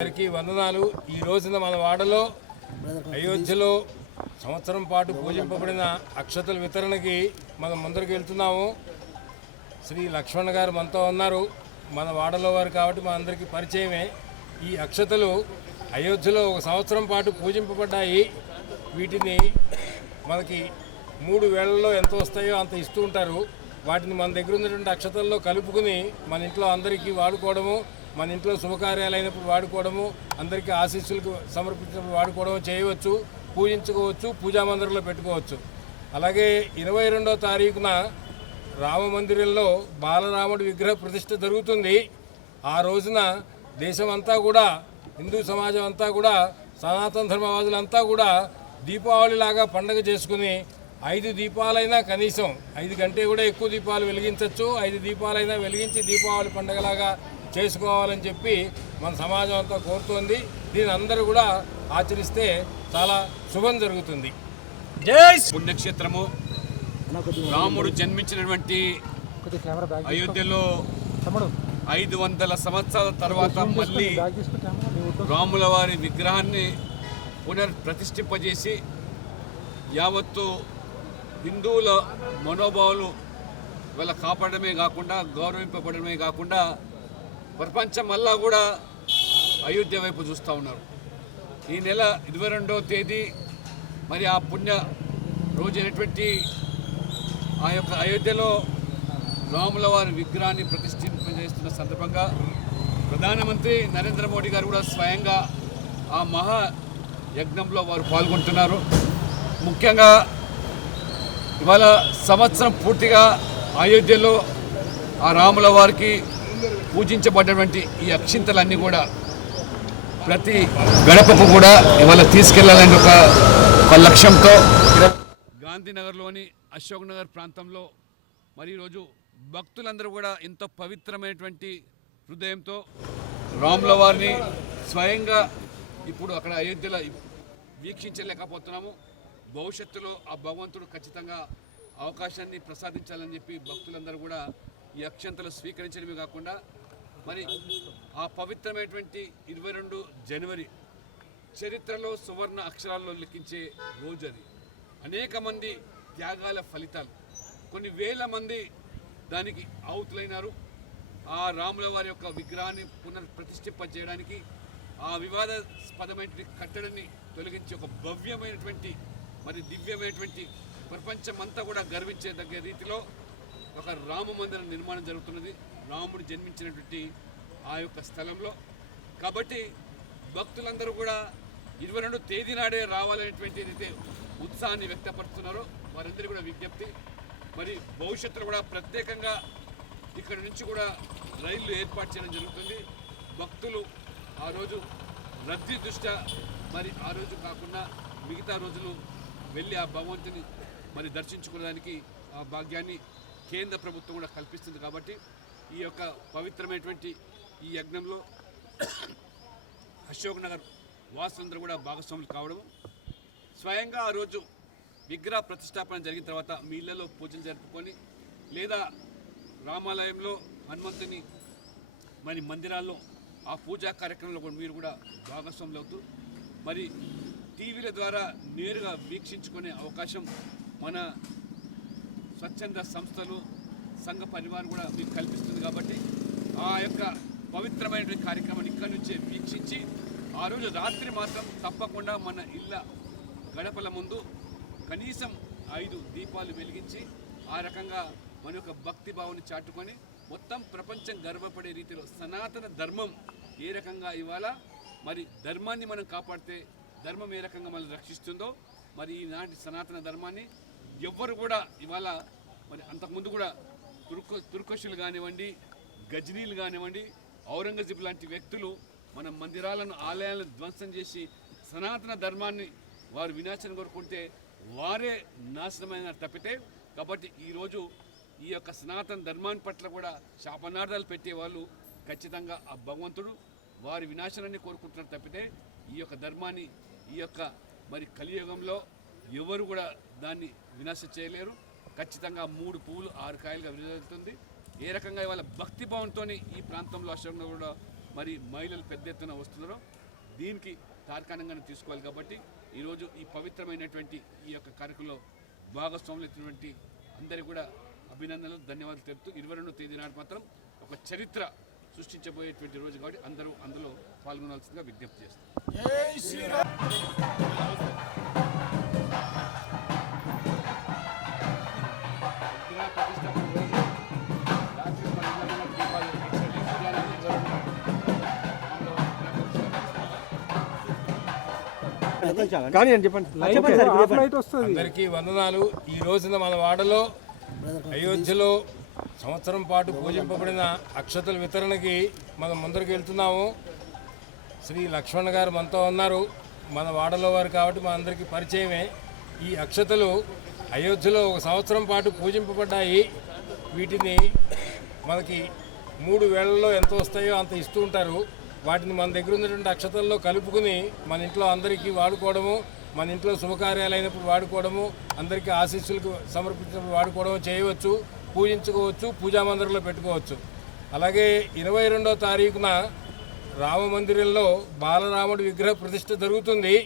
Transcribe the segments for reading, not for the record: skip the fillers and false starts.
అందరికీ వందనాలు. ఈ రోజున మన వాడలో అయోధ్యలో సంవత్సరం పాటు పూజింపబడిన అక్షతల వితరణకి మనం ముందరికి వెళ్తున్నాము. శ్రీ లక్ష్మణ్ గారు మనతో ఉన్నారు. మన వాడలో వారు కాబట్టి మన అందరికీ పరిచయమే. ఈ అక్షతలు అయోధ్యలో ఒక సంవత్సరం పాటు పూజింపబడ్డాయి. వీటిని మనకి 3 వేళల్లో ఎంత వస్తాయో అంత ఇస్తూ ఉంటారు. వాటిని మన దగ్గర ఉన్నటువంటి అక్షతల్లో కలుపుకుని మన ఇంట్లో అందరికీ వాడుకోవడము, మన ఇంట్లో శుభకార్యాలైనప్పుడు వాడుకోవడము, అందరికీ ఆశీస్సులకు సమర్పించినప్పుడు వాడుకోవడము చేయవచ్చు, పూజించుకోవచ్చు, పూజా మందిరంలో పెట్టుకోవచ్చు. అలాగే 22వ తారీఖున రామమందిరంలో బాలరాముడి విగ్రహ ప్రతిష్ఠ జరుగుతుంది. ఆ రోజున దేశమంతా కూడా, హిందూ సమాజం అంతా కూడా, సనాతన ధర్మవాదులంతా కూడా దీపావళిలాగా పండగ చేసుకుని 5 దీపాలైనా, కనీసం 5 కంటే కూడా ఎక్కువ దీపాలు వెలిగించవచ్చు, 5 దీపాలైనా వెలిగించి దీపావళి పండగలాగా చేసుకోవాలని చెప్పి మన సమాజం అంతా కోరుతోంది. దీని అందరూ కూడా ఆచరిస్తే చాలా శుభం జరుగుతుంది. జై పుణ్యక్షేత్రము రాముడు జన్మించినటువంటి అయోధ్యలో 500 సంవత్సరాల తర్వాత మళ్ళీ రాముల వారి విగ్రహాన్ని పునర్ప్రతిష్ఠింపజేసి యావత్తు హిందువుల మనోభావాలు వీళ్ళ కాపాడమే కాకుండా, గౌరవింపబడమే కాకుండా ప్రపంచమల్లా కూడా అయోధ్య వైపు చూస్తూ ఉన్నారు. ఈ నెల 22వ తేదీ మరి ఆ పుణ్య రోజైనటువంటి ఆ యొక్క అయోధ్యలో రాముల వారి విగ్రహాన్ని ప్రతిష్ఠింపజేస్తున్న సందర్భంగా ప్రధానమంత్రి నరేంద్ర మోడీ గారు కూడా స్వయంగా ఆ మహా యజ్ఞంలో వారు పాల్గొంటున్నారు. ముఖ్యంగా ఇవాళ సంవత్సరం పూర్తిగా అయోధ్యలో ఆ రాముల వారికి పూజించబడ్డటువంటి ఈ అక్షింతలన్నీ కూడా ప్రతి గడపకు కూడా ఇవాళ తీసుకెళ్లాలని ఒక లక్ష్యంతో గాంధీనగర్లోని అశోక్ నగర్ ప్రాంతంలో మరి ఈరోజు భక్తులందరూ కూడా ఎంతో పవిత్రమైనటువంటి హృదయంతో రాముల వారిని స్వయంగా ఇప్పుడు అక్కడ అయోధ్యలో వీక్షించలేకపోతున్నాము. భవిష్యత్తులో ఆ భగవంతుడు ఖచ్చితంగా అవకాశాన్ని ప్రసాదించాలని చెప్పి భక్తులందరూ కూడా ఈ అక్షంతలు స్వీకరించడమే కాకుండా మరి ఆ పవిత్రమైనటువంటి 22 జనవరి చరిత్రలో సువర్ణ అక్షరాల్లో లిఖించే రోజు అది. అనేక మంది త్యాగాల ఫలితాలు, కొన్ని వేల మంది దానికి ఆహుతులైనారు. ఆ రాముల వారి యొక్క విగ్రహాన్ని పునర్ప్రతిష్ఠింపజేయడానికి ఆ వివాదాస్పదమైనటువంటి కట్టడాన్ని తొలగించి ఒక భవ్యమైనటువంటి మరి దివ్యమైనటువంటి ప్రపంచమంతా కూడా గర్వించేదగ్గ రీతిలో ఒక రామ మందిర నిర్మాణం జరుగుతున్నది రాముడు జన్మించినటువంటి ఆ యొక్క స్థలంలో. కాబట్టి భక్తులందరూ కూడా 22వ తేదీ నాడే రావాలనేటువంటి ఏదైతే ఉత్సాహాన్ని వ్యక్తపరుస్తున్నారో వారందరూ కూడా విజ్ఞప్తి. మరి భవిష్యత్తులో కూడా ప్రత్యేకంగా ఇక్కడ నుంచి కూడా రైళ్లు ఏర్పాటు చేయడం జరుగుతుంది. భక్తులు ఆ రోజు రద్దీ దృష్ట్యా మరి ఆ రోజు కాకుండా మిగతా రోజులు వెళ్ళి ఆ భగవంతుని మరి దర్శించుకోవడానికి ఆ భాగ్యాన్ని కేంద్ర ప్రభుత్వం కూడా కల్పిస్తుంది. కాబట్టి ఈ యొక్క పవిత్రమైనటువంటి ఈ యజ్ఞంలో అశోక్ నగర్ వాసులందరూ కూడా భాగస్వాములు కావడం, స్వయంగా ఆ రోజు విగ్రహ ప్రతిష్టాపన జరిగిన తర్వాత మీ ఇళ్లలో పూజలు జరుపుకొని లేదా రామాలయంలో హనుమంతుని మరి మందిరాల్లో ఆ పూజా కార్యక్రమంలో కూడా మీరు కూడా భాగస్వాములు అవుతూ మరి టీవీల ద్వారా నేరుగా వీక్షించుకునే అవకాశం మన స్వచ్ఛంద సంస్థలు, సంఘ పరివారం కూడా మీకు కల్పిస్తుంది. కాబట్టి ఆ యొక్క పవిత్రమైనటువంటి కార్యక్రమాన్ని ఇక్కడి నుంచే వీక్షించి ఆ రోజు రాత్రి మాత్రం తప్పకుండా మన ఇళ్ళ గడపల ముందు కనీసం 5 దీపాలు వెలిగించి ఆ రకంగా మన యొక్క భక్తి భావాన్ని చాటుకొని మొత్తం ప్రపంచం గర్వపడే రీతిలో సనాతన ధర్మం ఏ రకంగా ఇవాళ మరి ధర్మాన్ని మనం కాపాడితే ధర్మం ఏ రకంగా మనల్ని రక్షిస్తుందో మరి ఈనాటి సనాతన ధర్మాన్ని ఎవ్వరు కూడా ఇవాళ మరి అంతకుముందు కూడా తుర్కషులు కానివ్వండి, గజనీలు కానివ్వండి, ఔరంగజేబు లాంటి వ్యక్తులు మన మందిరాలను, ఆలయాలను ధ్వంసం చేసి సనాతన ధర్మాన్ని వారు వినాశనం కోరుకుంటే వారే నాశనమైన తప్పితే. కాబట్టి ఈరోజు ఈ యొక్క సనాతన ధర్మాన్ని పట్ల కూడా శాపనార్థాలు పెట్టేవాళ్ళు ఖచ్చితంగా ఆ భగవంతుడు వారి వినాశనాన్ని కోరుకుంటున్నారు తప్పితే ఈ యొక్క ధర్మాన్ని ఈ యొక్క మరి కలియుగంలో ఎవరు కూడా దాన్ని వినాశం చేయలేరు. ఖచ్చితంగా 3 పువ్వులు 6 కాయలుగా విడుదలవుతుంది. ఏ రకంగా ఇవాళ భక్తి భావంతో ఈ ప్రాంతంలో అశోక్ నగర్ కూడా మరి మహిళలు పెద్ద ఎత్తున వస్తున్నారో దీనికి తార్కాణంగానే తీసుకోవాలి. కాబట్టి ఈరోజు ఈ పవిత్రమైనటువంటి ఈ యొక్క కార్యక్రమంలో భాగస్వాములైనటువంటి అందరికీ కూడా అభినందనలు, ధన్యవాదాలు తెలుపుతూ 22వ తేదీ నాడు మాత్రం ఒక చరిత్ర సృష్టించబోయేటువంటి రోజు కాబట్టి అందరూ అందులో పాల్గొనాల్సిందిగా విజ్ఞప్తి చేస్తారు. అందరికీ వందనాలు. ఈ రోజున మన వాడలో అయోధ్యలో సంవత్సరం పాటు పూజింపబడిన అక్షతల వితరణకి మనం ముందరికి వెళ్తున్నాము. శ్రీ లక్ష్మణ్ గారు మనతో ఉన్నారు. మన వాడలో వారు కాబట్టి మన అందరికీ పరిచయమే. ఈ అక్షతలు అయోధ్యలో ఒక సంవత్సరం పాటు పూజింపబడ్డాయి. వీటిని మనకి 3 వేళల్లో ఎంత వస్తాయో అంత ఇస్తూ ఉంటారు. వాటిని మన దగ్గర ఉన్నటువంటి అక్షతల్లో కలుపుకుని మన ఇంట్లో అందరికీ వాడుకోవడము, మన ఇంట్లో శుభకార్యాలు అయినప్పుడు వాడుకోవడము, అందరికీ ఆశీస్సులకు సమర్పించినప్పుడు వాడుకోవడము చేయవచ్చు, పూజించుకోవచ్చు, పూజా మందిరంలో పెట్టుకోవచ్చు. అలాగే 22వ తారీఖున రామ మందిరంలో బాలరాముడి విగ్రహ ప్రతిష్ఠ జరుగుతుంది.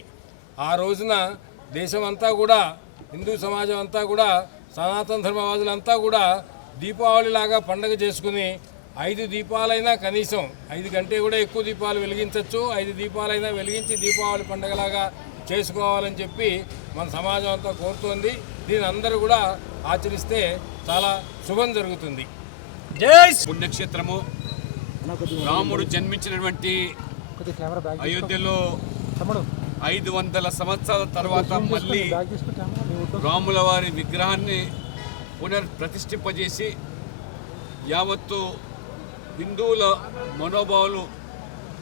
ఆ రోజున దేశమంతా కూడా, హిందూ సమాజం అంతా కూడా, సనాతన ధర్మవాదులంతా కూడా దీపావళిలాగా పండగ చేసుకుని 5 దీపాలైనా కనీసం 5 కంటే కూడా ఎక్కువ దీపాలు వెలిగించవచ్చు. 5 దీపాలైనా వెలిగించి దీపావళి పండగలాగా చేసుకోవాలని చెప్పి మన సమాజం అంతా కోరుతోంది. దీని అందరూ కూడా ఆచరిస్తే చాలా శుభం జరుగుతుంది. జై పుణ్యక్షేత్రము రాముడు జన్మించినటువంటి అయోధ్యలో 500 సంవత్సరాల తర్వాత మళ్ళీ రాముల వారి విగ్రహాన్ని పునర్ప్రతిష్ఠింపజేసి యావత్తు హిందువుల మనోభావాలు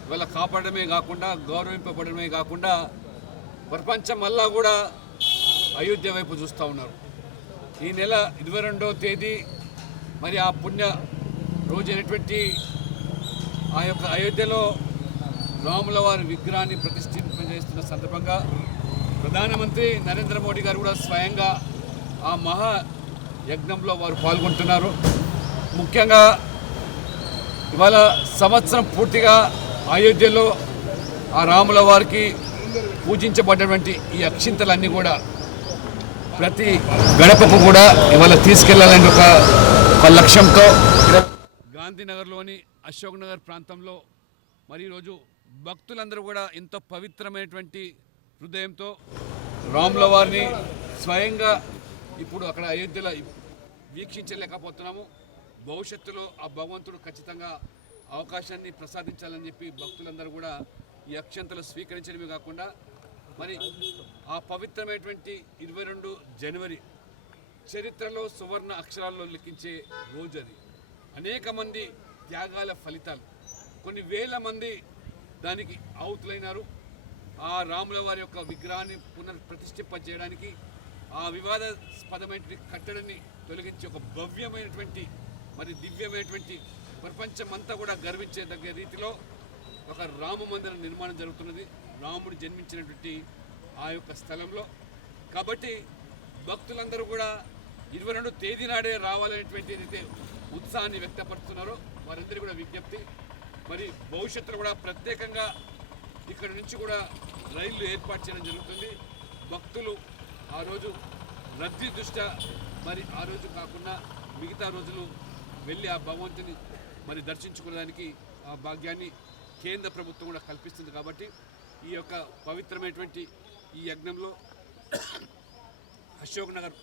వాళ్ళ కాపాడమే కాకుండా, గౌరవింపబడమే కాకుండా ప్రపంచం మళ్ళా కూడా అయోధ్య వైపు చూస్తూ ఉన్నారు. ఈ నెల 22వ తేదీ మరి ఆ పుణ్య రోజైనటువంటి ఆ యొక్క అయోధ్యలో రాముల వారి విగ్రహాన్ని ప్రతిష్ఠింపజేస్తున్న సందర్భంగా ప్రధానమంత్రి నరేంద్ర మోడీ గారు కూడా స్వయంగా ఆ మహా యజ్ఞంలో వారు పాల్గొంటున్నారు. ముఖ్యంగా ఇవాళ సంవత్సరం పూర్తిగా అయోధ్యలో ఆ రాముల వారికి పూజించబడ్డటువంటి ఈ అక్షింతలన్నీ కూడా ప్రతి గడపకు కూడా ఇవాళ తీసుకెళ్లాలని ఒక లక్ష్యంతో గాంధీనగర్లోని అశోక్ నగర్ ప్రాంతంలో మరి ఈరోజు భక్తులందరూ కూడా ఎంతో పవిత్రమైనటువంటి హృదయంతో రాముల వారిని స్వయంగా ఇప్పుడు అక్కడ అయోధ్యలో వీక్షించలేకపోతున్నాము. భవిష్యత్తులో ఆ భగవంతుడు ఖచ్చితంగా అవకాశాన్ని ప్రసాదించాలని చెప్పి భక్తులందరూ కూడా ఈ అక్షంతలు స్వీకరించడమే కాకుండా మరి ఆ పవిత్రమైనటువంటి 22 జనవరి చరిత్రలో సువర్ణ అక్షరాల్లో లిఖించే రోజు అది. అనేక మంది త్యాగాల ఫలితాలు, కొన్ని వేల మంది దానికి ఆహుతులైనారు. ఆ రాముల వారి యొక్క విగ్రహాన్ని పునర్ప్రతిష్ఠింపజేయడానికి ఆ వివాదాస్పదమైనటువంటి కట్టడాన్ని తొలగించి ఒక భవ్యమైనటువంటి మరి దివ్యమైనటువంటి ప్రపంచమంతా కూడా గర్వించేదగ్గ రీతిలో ఒక రామ మందిర నిర్మాణం జరుగుతున్నది రాముడు జన్మించినటువంటి ఆ యొక్క స్థలంలో. కాబట్టి భక్తులందరూ కూడా 22వ తేదీ నాడే రావాలనేటువంటి ఏదైతే ఉత్సాహాన్ని వ్యక్తపరుస్తున్నారో వారందరూ కూడా విజ్ఞప్తి. మరి భవిష్యత్తులో కూడా ప్రత్యేకంగా ఇక్కడ నుంచి కూడా రైళ్లు ఏర్పాటు చేయడం జరుగుతుంది. భక్తులు ఆ రోజు రద్దీ దృష్ట్యా మరి ఆ రోజు కాకుండా మిగతా రోజులు వెళ్ళి ఆ భగవంతుని మరి దర్శించుకోవడానికి ఆ భాగ్యాన్ని కేంద్ర ప్రభుత్వం కూడా కల్పిస్తుంది. కాబట్టి ఈ యొక్క పవిత్రమైనటువంటి ఈ యజ్ఞంలో అశోక్ నగర్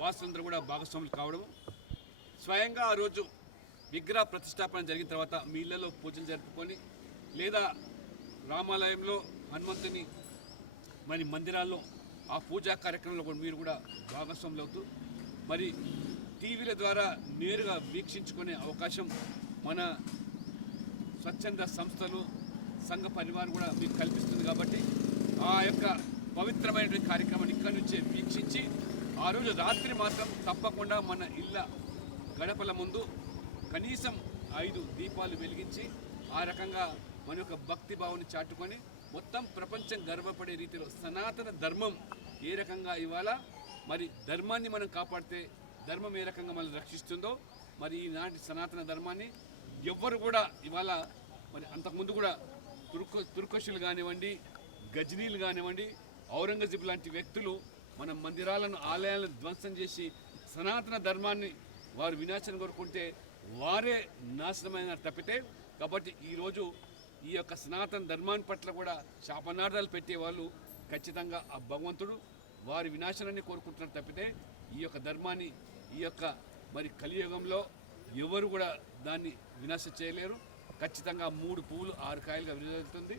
వాసులందరూ కూడా భాగస్వాములు కావడం, స్వయంగా ఆ రోజు విగ్రహ ప్రతిష్టాపన జరిగిన తర్వాత మీ ఇళ్లలో పూజలు జరుపుకొని లేదా రామాలయంలో హనుమంతుని మరి మందిరాల్లో ఆ పూజా కార్యక్రమంలో కూడా మీరు కూడా భాగస్వాములు అవుతూ మరి టీవీల ద్వారా నేరుగా వీక్షించుకునే అవకాశం మన స్వచ్ఛంద సంస్థలు సంఘ పరివారం కూడా మీకు కల్పిస్తుంది. కాబట్టి ఆ యొక్క పవిత్రమైనటువంటి కార్యక్రమాన్ని ఇక్కడి నుంచే వీక్షించి ఆ రోజు రాత్రి మాత్రం తప్పకుండా మన ఇళ్ళ గడపల ముందు కనీసం 5 దీపాలు వెలిగించి ఆ రకంగా మన యొక్క భక్తి భావాన్ని చాటుకొని మొత్తం ప్రపంచం గర్వపడే రీతిలో సనాతన ధర్మం ఏ రకంగా ఇవాళ మరి ధర్మాన్ని మనం కాపాడితే ధర్మం ఏ రకంగా మనల్ని రక్షిస్తుందో మరి ఈనాటి సనాతన ధర్మాన్ని ఎవ్వరు కూడా ఇవాళ మరి అంతకుముందు కూడా తుర్కషులు కానివ్వండి, గజనీలు కానివ్వండి, ఔరంగజేబు లాంటి వ్యక్తులు మన మందిరాలను, ఆలయాలను ధ్వంసం చేసి సనాతన ధర్మాన్ని వారు వినాశనం కోరుకుంటే వారే నాశనమైన తప్పితే. కాబట్టి ఈరోజు ఈ యొక్క సనాతన ధర్మాన్ని పట్ల కూడా శాపనార్థాలు పెట్టేవాళ్ళు ఖచ్చితంగా ఆ భగవంతుడు వారి వినాశనాన్ని కోరుకుంటున్నారు తప్పితే ఈ యొక్క ధర్మాన్ని, ఈ యొక్క మరి కలియుగంలో ఎవరు కూడా దాన్ని వినాశం చేయలేరు. ఖచ్చితంగా 3 పువ్వులు 6 కాయలుగా విడుదలవుతుంది.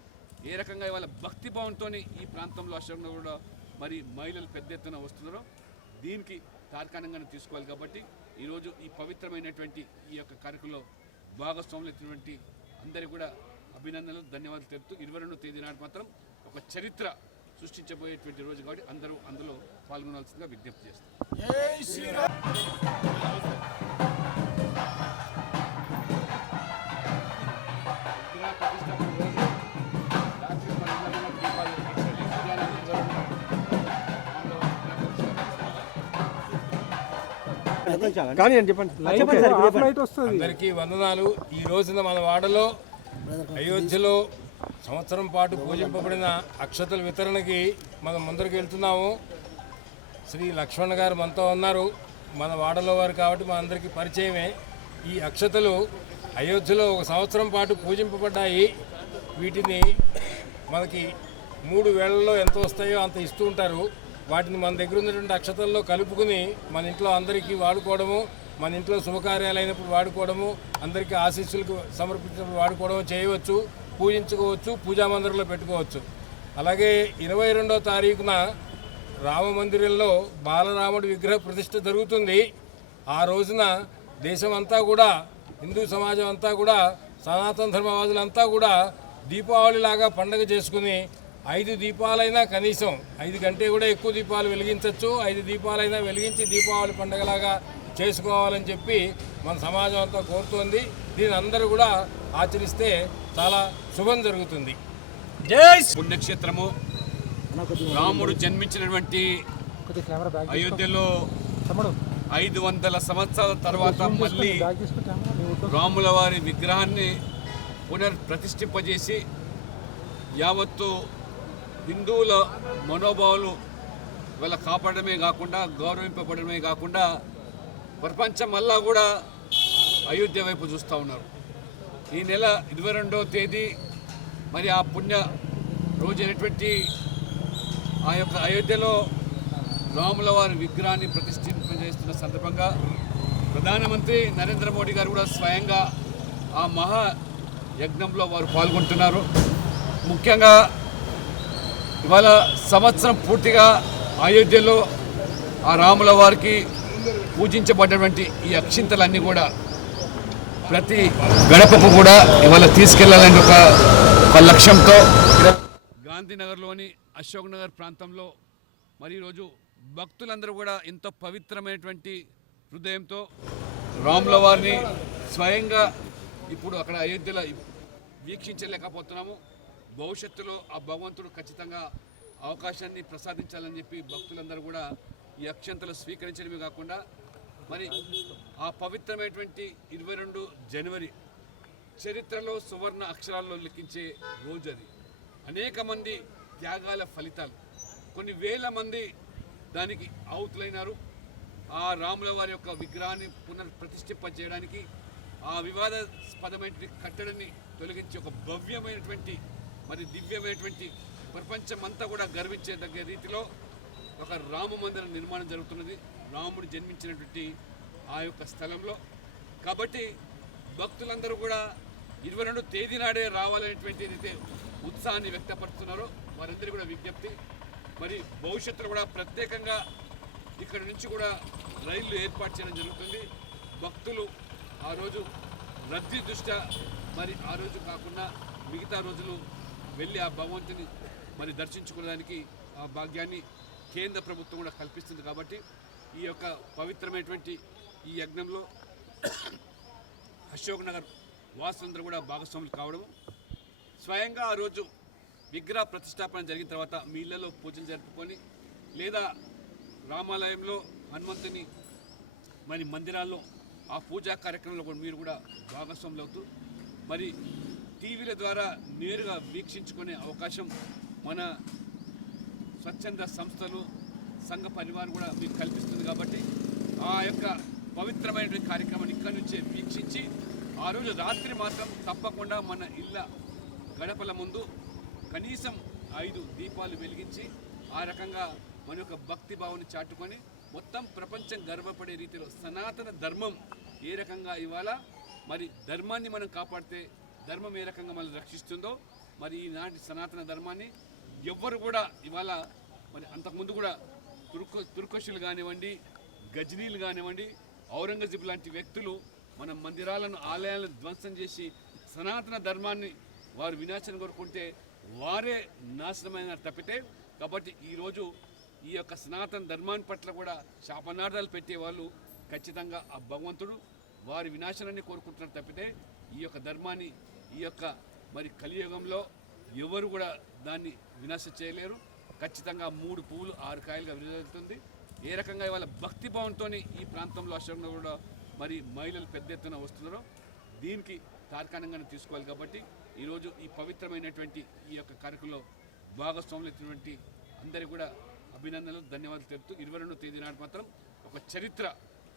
ఏ రకంగా ఇవాళ భక్తి భావంతో ఈ ప్రాంతంలో అశోకంలో కూడా మరి మహిళలు పెద్ద ఎత్తున వస్తున్నారో దీనికి తార్కాణంగానే తీసుకోవాలి. కాబట్టి ఈరోజు ఈ పవిత్రమైనటువంటి ఈ యొక్క కార్యక్రమంలో భాగస్వాములు అయినటువంటి అందరికీ కూడా అభినందనలు, ధన్యవాదాలు తెలుపుతూ 22వ తేదీ నాడు మాత్రం ఒక చరిత్ర సృష్టించబోయేటువంటి రోజు కాబట్టి అందరూ అందులో పాల్గొనాల్సిందిగా విజ్ఞప్తి చేస్తాం. అందరికీ వందనాలు. ఈ రోజున మన వాడలో అయోధ్యలో సంవత్సరం పాటు పూజింపబడిన అక్షతల వితరణకి మనం ముందరికి వెళ్తున్నాము. శ్రీ లక్ష్మణ్ గారు మనతో ఉన్నారు. మన వాడలో వారు కాబట్టి మన అందరికీ పరిచయమే. ఈ అక్షతలు అయోధ్యలో 1 సంవత్సరం పాటు పూజింపబడ్డాయి. వీటిని మనకి 3 వేళల్లో ఎంత వస్తాయో అంత ఇస్తూ ఉంటారు. వాటిని మన దగ్గర ఉన్నటువంటి అక్షతల్లో కలుపుకుని మన ఇంట్లో అందరికీ వాడుకోవడము, మన ఇంట్లో శుభకార్యాలు అయినప్పుడు వాడుకోవడము, అందరికీ ఆశీస్సులకు సమర్పించినప్పుడు వాడుకోవడము చేయవచ్చు, పూజించుకోవచ్చు, పూజా మందిరంలో పెట్టుకోవచ్చు. అలాగే 22వ తారీఖున రామ మందిరంలో బాలరాముడి విగ్రహ ప్రతిష్ఠ జరుగుతుంది. ఆ రోజున దేశమంతా కూడా, హిందూ సమాజం అంతా కూడా, సనాతన ధర్మవాదులంతా కూడా దీపావళిలాగా పండగ చేసుకుని 5 దీపాలైనా, కనీసం 5 కంటే కూడా ఎక్కువ దీపాలు వెలిగించవచ్చు, 5 దీపాలైనా వెలిగించి దీపావళి పండగలాగా చేసుకోవాలని చెప్పి మన సమాజం అంతా కోరుతోంది. దీని అందరూ కూడా ఆచరిస్తే చాలా శుభం జరుగుతుంది. జై పుణ్యక్షేత్రము రాముడు జన్మించినటువంటి అయోధ్యలో 500 సంవత్సరాల తర్వాత మళ్ళీ రాముల వారి విగ్రహాన్ని పునర్ప్రతిష్ఠింపజేసి యావత్తు హిందువుల మనోభావాలు వాళ్ళ కాపాడమే కాకుండా, గౌరవింపబడమే కాకుండా ప్రపంచం మళ్ళా కూడా అయోధ్య వైపు చూస్తూ ఉన్నారు. ఈ నెల 22వ తేదీ మరి ఆ పుణ్య రోజు అయినటువంటి ఆ యొక్క అయోధ్యలో రాముల వారి విగ్రహాన్ని ప్రతిష్ఠింపజేస్తున్న సందర్భంగా ప్రధానమంత్రి నరేంద్ర మోడీ గారు కూడా స్వయంగా ఆ మహా యజ్ఞంలో వారు పాల్గొంటున్నారు. ముఖ్యంగా ఇవాళ సంవత్సరం పూర్తిగా అయోధ్యలో ఆ రాముల వారికి పూజించబడ్డటువంటి ఈ అక్షింతలన్నీ కూడా ప్రతి గడపకు కూడా ఇవాళ తీసుకెళ్లాలని ఒక లక్ష్యంతో గాంధీనగర్లోని అశోక్ నగర్ ప్రాంతంలో మరి ఈరోజు భక్తులందరూ కూడా ఎంతో పవిత్రమైనటువంటి హృదయంతో రాముల వారిని స్వయంగా ఇప్పుడు అక్కడ అయోధ్యలో వీక్షించలేకపోతున్నాము. భవిష్యత్తులో ఆ భగవంతుడు ఖచ్చితంగా అవకాశాన్ని ప్రసాదించాలని చెప్పి భక్తులందరూ కూడా ఈ అక్షంతలు స్వీకరించడమే కాకుండా మరి ఆ పవిత్రమైనటువంటి 22 జనవరి చరిత్రలో సువర్ణ అక్షరాల్లో లిఖించే రోజు అది. అనేక మంది త్యాగాల ఫలితాలు, కొన్ని వేల మంది దానికి ఆహుతులైనారు. ఆ రాముల వారి యొక్క విగ్రహాన్ని పునర్ప్రతిష్ఠింపజేయడానికి ఆ వివాదాస్పదమైనటువంటి కట్టడాన్ని తొలగించి ఒక భవ్యమైనటువంటి మరి దివ్యమైనటువంటి ప్రపంచమంతా కూడా గర్వించేదగ్గ రీతిలో ఒక రామ మందిరం నిర్మాణం జరుగుతున్నది రాముడు జన్మించినటువంటి ఆ యొక్క స్థలంలో. కాబట్టి భక్తులందరూ కూడా 22వ తేదీ నాడే రావాలనేటువంటి ఏదైతే ఉత్సాహాన్ని వ్యక్తపరుస్తున్నారో వారందరూ కూడా విజ్ఞప్తి. మరి భవిష్యత్తులో కూడా ప్రత్యేకంగా ఇక్కడ నుంచి కూడా రైళ్లు ఏర్పాటు చేయడం జరుగుతుంది. భక్తులు ఆ రోజు రద్దీ దృష్ట్యా మరి ఆ రోజు కాకుండా మిగతా రోజులు వెళ్ళి ఆ భగవంతుని మరి దర్శించుకోవడానికి ఆ భాగ్యాన్ని కేంద్ర ప్రభుత్వం కూడా కల్పిస్తుంది. కాబట్టి ఈ యొక్క పవిత్రమైనటువంటి ఈ యజ్ఞంలో అశోక్ నగర్ వాసులందరూ కూడా భాగస్వాములు కావడం, స్వయంగా ఆ రోజు విగ్రహ ప్రతిష్టాపన జరిగిన తర్వాత మీ ఇళ్లలో పూజలు జరుపుకొని లేదా రామాలయంలో హనుమంతుని మరి మందిరాల్లో ఆ పూజా కార్యక్రమంలో కూడా మీరు కూడా భాగస్వాములు అవుతూ మరి టీవీల ద్వారా నేరుగా వీక్షించుకునే అవకాశం మన స్వచ్ఛంద సంస్థలు సంఘ పరివారం కూడా మీకు కల్పిస్తుంది. కాబట్టి ఆ యొక్క పవిత్రమైనటువంటి కార్యక్రమాన్ని ఇక్కడి నుంచే వీక్షించి ఆ రోజు రాత్రి మాత్రం తప్పకుండా మన ఇళ్ళ గడపల ముందు కనీసం 5 దీపాలు వెలిగించి ఆ రకంగా మన యొక్క భక్తి భావాన్ని చాటుకొని మొత్తం ప్రపంచం గర్వపడే రీతిలో సనాతన ధర్మం ఏ రకంగా ఇవాళ మరి ధర్మాన్ని మనం కాపాడితే ధర్మం ఏ రకంగా మనల్ని రక్షిస్తుందో మరి ఈనాటి సనాతన ధర్మాన్ని ఎవ్వరు కూడా ఇవాళ మరి అంతకుముందు కూడా తుర్కషులు కానివ్వండి, గజనీలు కానివ్వండి, ఔరంగజేబు లాంటి వ్యక్తులు మన మందిరాలను ఆలయాలను ధ్వంసం చేసి సనాతన ధర్మాన్ని వారు వినాశనం కోరుకుంటే వారే నాశనమైన తప్పితే. కాబట్టి ఈరోజు ఈ యొక్క సనాతన ధర్మాన్ని పట్ల కూడా శాపనార్థాలు పెట్టేవాళ్ళు ఖచ్చితంగా ఆ భగవంతుడు వారి వినాశనాన్ని కోరుకుంటున్నారు తప్పితే ఈ యొక్క ధర్మాన్ని ఈ యొక్క మరి కలియుగంలో ఎవరు కూడా దాన్ని వినాశం చేయలేరు. ఖచ్చితంగా 3 పువ్వులు 6 కాయలుగా విడుదలవుతుంది. ఏ రకంగా ఇవాళ భక్తి భావంతో ఈ ప్రాంతంలో అశోకంలో కూడా మరి మహిళలు పెద్ద ఎత్తున వస్తున్నారో దీనికి తార్కాణంగానే తీసుకోవాలి. కాబట్టి ఈరోజు ఈ పవిత్రమైనటువంటి ఈ యొక్క కార్యక్రమంలో భాగస్వాములైనటువంటి అందరికీ కూడా అభినందనలు, ధన్యవాదాలు తెలుపుతూ 22వ తేదీ నాడు మాత్రం ఒక చరిత్ర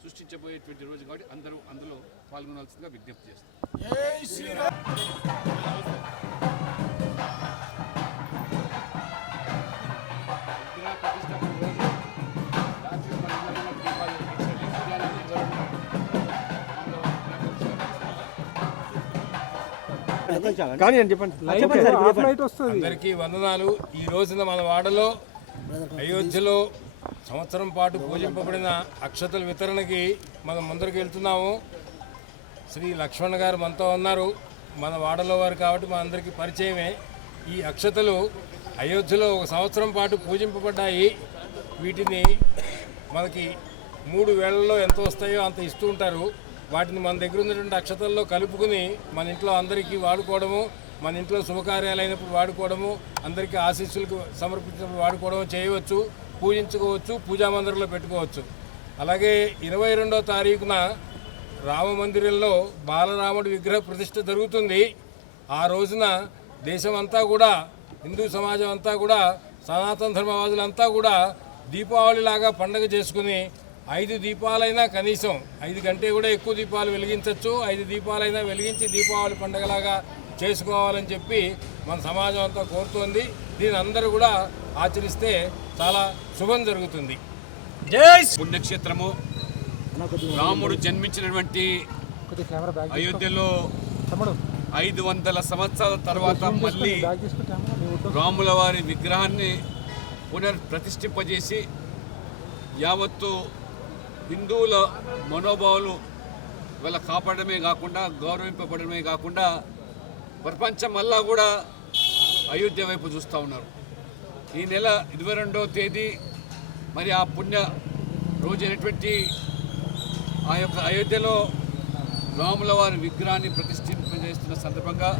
సృష్టించబోయేటువంటి రోజు కాబట్టి అందరూ అందులో పాల్గొనాల్సిందిగా విజ్ఞప్తి చేస్తారు. అందరికీ వందనాలు. ఈ రోజున మన వాడలో అయోధ్యలో సంవత్సరం పాటు పూజింపబడిన అక్షతల వితరణకి మనం ముందరికి వెళ్తున్నాము. శ్రీ లక్ష్మణ్ గారు మనతో ఉన్నారు. మన వాడలో వారు కాబట్టి మన అందరికీ పరిచయమే. ఈ అక్షతలు అయోధ్యలో 1 సంవత్సరం పాటు పూజింపబడ్డాయి. వీటిని మనకి 3 వేళల్లో ఎంత వస్తాయో అంత ఇస్తూ ఉంటారు. వాటిని మన దగ్గర ఉన్నటువంటి అక్షతల్లో కలుపుకుని మన ఇంట్లో అందరికీ వాడుకోవడము, మన ఇంట్లో శుభకార్యాలు అయినప్పుడు వాడుకోవడము, అందరికీ ఆశీస్సులకు సమర్పించినప్పుడు వాడుకోవడము చేయవచ్చు, పూజించుకోవచ్చు, పూజా మందిరంలో పెట్టుకోవచ్చు. అలాగే 22వ తారీఖున రామ మందిరంలో బాలరాముడి విగ్రహ ప్రతిష్ఠ జరుగుతుంది. ఆ రోజున దేశమంతా కూడా హిందూ సమాజం అంతా కూడా సనాతన ధర్మవాదులంతా కూడా దీపావళిలాగా పండగ చేసుకుని 5 దీపాలైనా కనీసం 5 కంటే కూడా ఎక్కువ దీపాలు వెలిగించవచ్చు. 5 దీపాలైనా వెలిగించి దీపావళి పండగలాగా చేసుకోవాలని చెప్పి మన సమాజం అంతా కోరుతోంది. దీని అందరూ కూడా ఆచరిస్తే చాలా శుభం జరుగుతుంది. జై పుణ్యక్షేత్రము రాముడు జన్మించినటువంటి అయోధ్యలో 500 సంవత్సరాల తర్వాత మళ్ళీ రాముల వారి విగ్రహాన్ని పునర్ప్రతిష్ఠింపజేసి యావత్తు హిందువుల మనోభావాలు వాళ్ళ కాపాడమే కాకుండా గౌరవింపబడమే కాకుండా ప్రపంచం మళ్ళా కూడా అయోధ్య వైపు చూస్తూ ఉన్నారు. ఈ నెల 22వ తేదీ మరి ఆ పుణ్య రోజైనటువంటి ఆ యొక్క అయోధ్యలో రాముల వారి విగ్రహాన్ని ప్రతిష్ఠింపజేస్తున్న సందర్భంగా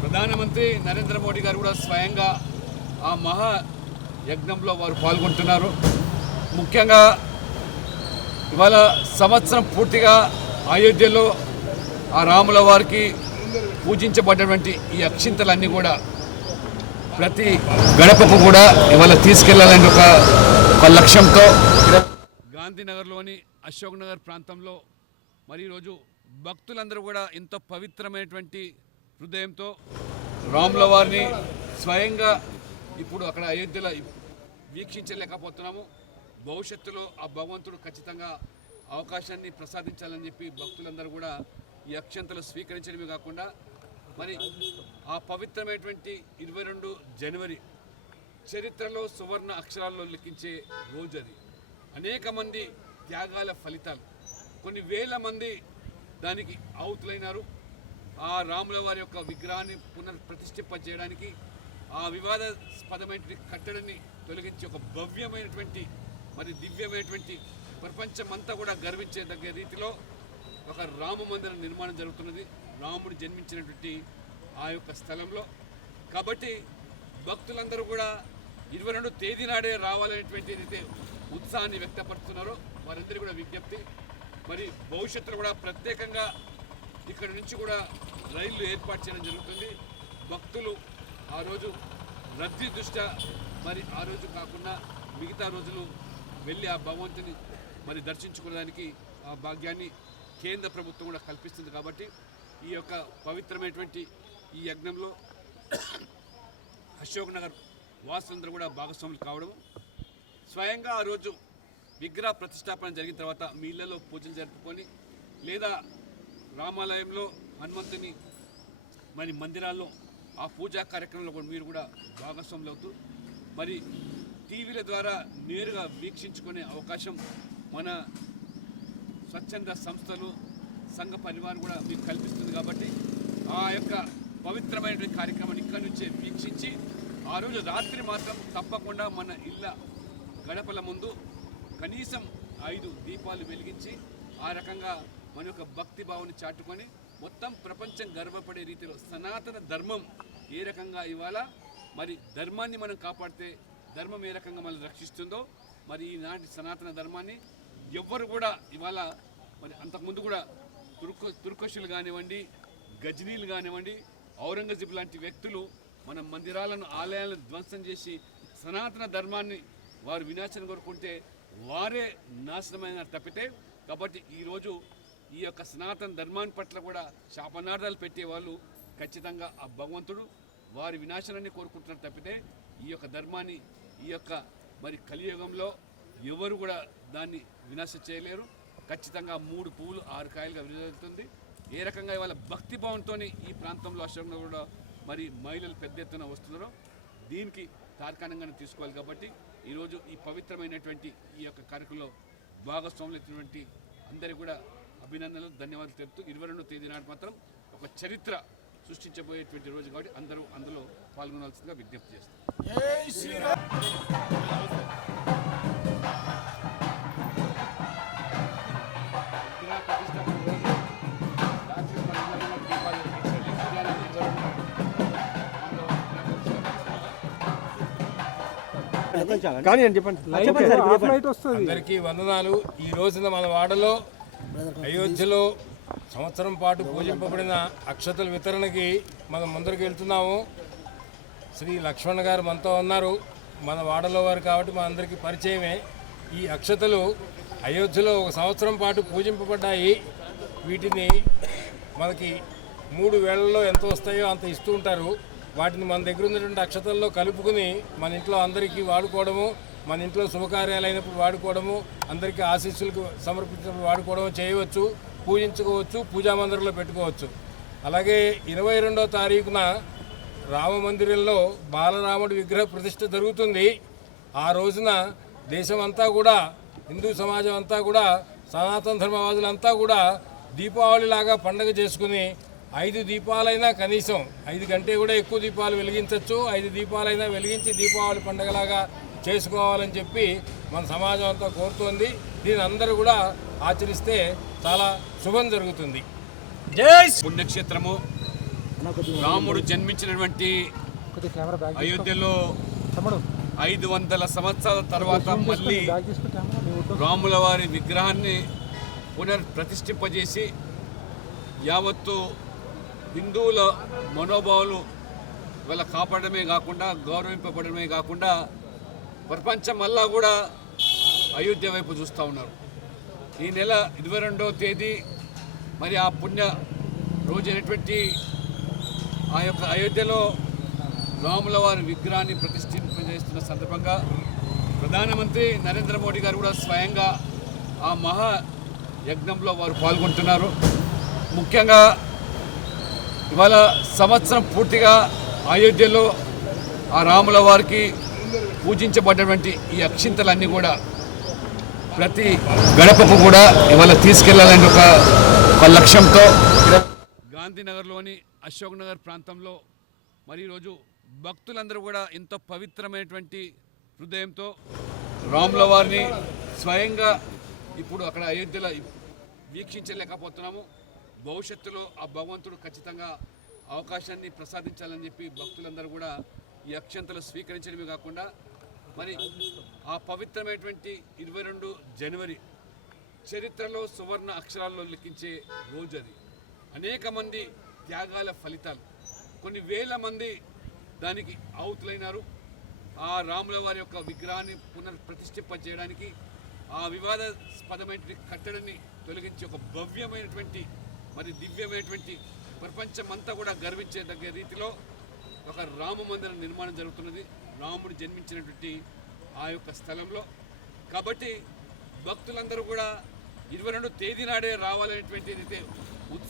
ప్రధానమంత్రి నరేంద్ర మోడీ గారు కూడా స్వయంగా ఆ మహా యజ్ఞంలో వారు పాల్గొంటున్నారు. ముఖ్యంగా ఇవాళ సంవత్సరం పూర్తిగా అయోధ్యలో ఆ రాముల వారికి పూజించబడ్డటువంటి ఈ అక్షింతలన్నీ కూడా ప్రతి గడపకు కూడా ఇవాళ తీసుకెళ్లాలని ఒక లక్ష్యంతో గాంధీనగర్లోని అశోక్ నగర్ ప్రాంతంలో మరి ఈరోజు భక్తులందరూ కూడా ఎంతో పవిత్రమైనటువంటి హృదయంతో రాముల వారిని స్వయంగా ఇప్పుడు అక్కడ అయోధ్యలో వీక్షించలేకపోతున్నాము. భవిష్యత్తులో ఆ భగవంతుడు ఖచ్చితంగా అవకాశాన్ని ప్రసాదించాలని చెప్పి భక్తులందరూ కూడా ఈ అక్షంతలు స్వీకరించడమే కాకుండా మరి ఆ పవిత్రమైనటువంటి 22 జనవరి చరిత్రలో సువర్ణ అక్షరాల్లో లిఖించే రోజు అది. అనేక మంది త్యాగాల ఫలితాలు, కొన్ని వేల మంది దానికి ఆహుతులైనారు. ఆ రాముల వారి యొక్క విగ్రహాన్ని పునర్ప్రతిష్ఠింపజేయడానికి ఆ వివాదాస్పదమైనటువంటి కట్టడాన్ని తొలగించి ఒక భవ్యమైనటువంటి మరి దివ్యమైనటువంటి ప్రపంచమంతా కూడా గర్వించేదగ్గ రీతిలో ఒక రామ మందిరం నిర్మాణం జరుగుతున్నది రాముడు జన్మించినటువంటి ఆ యొక్క స్థలంలో. కాబట్టి భక్తులందరూ కూడా 22 తేదీ నాడే రావాలనేటువంటి ఏదైతే ఉత్సాహాన్ని వ్యక్తపరుస్తున్నారో వారందరూ కూడా విజ్ఞప్తి. మరి భవిష్యత్తులో కూడా ప్రత్యేకంగా ఇక్కడ నుంచి కూడా రైళ్లు ఏర్పాటు చేయడం జరుగుతుంది. భక్తులు ఆ రోజు రద్దీ దృష్ట్యా మరి ఆ రోజు కాకుండా మిగతా రోజులు వెళ్ళి ఆ భగవంతుని మరి దర్శించుకోవడానికి ఆ భాగ్యాన్ని కేంద్ర ప్రభుత్వం కూడా కల్పిస్తుంది. కాబట్టి ఈ యొక్క పవిత్రమైనటువంటి ఈ యజ్ఞంలో అశోక్ నగర్ వాసులందరూ కూడా భాగస్వాములు కావడం, స్వయంగా ఆ రోజు విగ్రహ ప్రతిష్టాపన జరిగిన తర్వాత మీ ఇళ్లలో పూజలు జరుపుకొని లేదా రామాలయంలో హనుమంతుని మరి మందిరాల్లో ఆ పూజా కార్యక్రమంలో కూడా మీరు కూడా భాగస్వాములు అవుతూ మరి టీవీల ద్వారా నేరుగా వీక్షించుకునే అవకాశం మన స్వచ్ఛంద సంస్థలు సంఘ పరివారం కూడా మీకు కల్పిస్తుంది. కాబట్టి ఆ యొక్క పవిత్రమైన కార్యక్రమాన్ని ఇక్కడి నుంచే వీక్షించి ఆ రోజు రాత్రి మాత్రం తప్పకుండా మన ఇళ్ళ గడపల ముందు కనీసం 5 దీపాలు వెలిగించి ఆ రకంగా మన యొక్క భక్తి భావాన్ని చాటుకొని మొత్తం ప్రపంచం గర్వపడే రీతిలో సనాతన ధర్మం ఏ రకంగా ఇవాళ మరి ధర్మాన్ని మనం కాపాడితే ధర్మం ఏ రకంగా మనల్ని రక్షిస్తుందో మరి ఈనాటి సనాతన ధర్మాన్ని ఎవ్వరు కూడా ఇవాళ మరి అంతకుముందు కూడా తుర్కషులు కానివ్వండి, గజనీలు కానివ్వండి, ఔరంగజేబు లాంటి వ్యక్తులు మన మందిరాలను ఆలయాలను ధ్వంసం చేసి సనాతన ధర్మాన్ని వారు వినాశనం కోరుకుంటే వారే నాశనమైన తప్పితే. కాబట్టి ఈరోజు ఈ యొక్క సనాతన ధర్మాన్ని పట్ల కూడా శాపనార్థాలు పెట్టేవాళ్ళు ఖచ్చితంగా ఆ భగవంతుడు వారి వినాశనాన్ని కోరుకుంటున్నారు తప్పితే ఈ యొక్క ధర్మాన్ని ఈ యొక్క మరి కలియుగంలో ఎవరు కూడా దాన్ని వినాశ చేయలేరు. ఖచ్చితంగా 3 పువ్వులు 6 కాయలుగా విడుదలవుతుంది. ఏ రకంగా ఇవాళ భక్తి భావంతో ఈ ప్రాంతంలో అశోకంలో కూడా మరి మహిళలు పెద్ద ఎత్తున వస్తున్నారో దీనికి తార్కాణంగానే తీసుకోవాలి. కాబట్టి ఈరోజు ఈ పవిత్రమైనటువంటి ఈ యొక్క కార్యక్రమంలో భాగస్వాములు అయినటువంటి అందరికీ కూడా అభినందనలు, ధన్యవాదాలు తెలుపుతూ 22వ తేదీ నాడు మాత్రం ఒక చరిత్ర సృష్టించబోయేటువంటి రోజు కాబట్టి అందరూ అందులో పాల్గొనాల్సిందిగా విజ్ఞప్తి చేస్తారు. అందరికీ వందనాలు. ఈ రోజున మన వాడలో అయోధ్యలో సంవత్సరం పాటు పూజింపబడిన అక్షతల వితరణకి మనం ముందరికి వెళ్తున్నాము. శ్రీ లక్ష్మణ్ గారు మనతో ఉన్నారు. మన వాడలో వారు కాబట్టి మన అందరికీ పరిచయమే. ఈ అక్షతలు అయోధ్యలో 1 సంవత్సరం పాటు పూజింపబడ్డాయి. వీటిని మనకి 3 వేళల్లో ఎంత వస్తాయో అంత ఇస్తూ ఉంటారు. వాటిని మన దగ్గర ఉన్నటువంటి అక్షతల్లో కలుపుకుని మన ఇంట్లో అందరికీ వాడుకోవడము, మన ఇంట్లో శుభకార్యాలు అయినప్పుడు వాడుకోవడము, అందరికీ ఆశీస్సులకు సమర్పించినప్పుడు వాడుకోవడము చేయవచ్చు, పూజించుకోవచ్చు, పూజా మందిరంలో పెట్టుకోవచ్చు. అలాగే 22వ తారీఖున రామ మందిరంలో బాలరాముడి విగ్రహ ప్రతిష్ఠ జరుగుతుంది. ఆ రోజున దేశం అంతా కూడా, హిందూ సమాజం అంతా కూడా, సనాతన ధర్మవాదులంతా కూడా దీపావళిలాగా పండగ చేసుకుని 5 దీపాలైనా కనీసం 5 కంటే కూడా ఎక్కువ దీపాలు వెలిగించవచ్చు. 5 దీపాలైనా వెలిగించి దీపావళి పండగలాగా చేసుకోవాలని చెప్పి మన సమాజం అంతా కోరుతోంది. దీని అందరూ కూడా ఆచరిస్తే చాలా శుభం జరుగుతుంది. జై పుణ్యక్షేత్రము రాముడు జన్మించినటువంటి అయోధ్యలో 500 సంవత్సరాల తర్వాత మళ్ళీ రాముల వారి విగ్రహాన్ని పునర్ప్రతిష్ఠింపజేసి యావత్తు హిందువుల మనోభావాలు వాళ్ళ కాపాడమే కాకుండా, గౌరవింపబడమే కాకుండా ప్రపంచం మళ్ళా కూడా అయోధ్య వైపు చూస్తూ ఉన్నారు. ఈ నెల 22వ తేదీ మరి ఆ పుణ్య రోజైనటువంటి ఆ యొక్క అయోధ్యలో రాముల వారి విగ్రహాన్ని ప్రతిష్ఠింపజేస్తున్న సందర్భంగా ప్రధానమంత్రి నరేంద్ర మోడీ గారు కూడా స్వయంగా ఆ మహా యజ్ఞంలో వారు పాల్గొంటున్నారు. ముఖ్యంగా ఇవాళ సంవత్సరం పూర్తిగా అయోధ్యలో ఆ రాముల వారికి పూజించబడ్డటువంటి ఈ అక్షింతలన్నీ కూడా ప్రతి గడపకు కూడా ఇవాళ తీసుకెళ్లాలని ఒక లక్ష్యంతో గాంధీనగర్లోని అశోక్ నగర్ ప్రాంతంలో మరి ఈరోజు భక్తులందరూ కూడా ఎంతో పవిత్రమైనటువంటి హృదయంతో రాముల వారిని స్వయంగా ఇప్పుడు అక్కడ అయోధ్యలో వీక్షించలేకపోతున్నాము. భవిష్యత్తులో ఆ భగవంతుడు ఖచ్చితంగా అవకాశాన్ని ప్రసాదించాలని చెప్పి భక్తులందరూ కూడా ఈ అక్షంతలు స్వీకరించడమే కాకుండా మరి ఆ పవిత్రమైనటువంటి 22 జనవరి చరిత్రలో సువర్ణ అక్షరాల్లో లిఖించే రోజు అది. అనేక మంది త్యాగాల ఫలితాలు. కొన్ని వేల మంది దానికి ఆహుతులైనారు. ఆ రాముల వారి యొక్క విగ్రహాన్ని పునఃప్రతిష్ఠింపజేయడానికి ఆ వివాదాస్పదమైనటువంటి కట్టడాన్ని తొలగించి ఒక భవ్యమైనటువంటి మరి దివ్యమైనటువంటి ప్రపంచమంతా కూడా గర్వించేదగ్గ రీతిలో ఒక రామ మందిర నిర్మాణం జరుగుతున్నది రాముడు జన్మించినటువంటి ఆ యొక్క స్థలంలో. కాబట్టి భక్తులందరూ కూడా 22 తేదీ నాడే రావాలనేటువంటి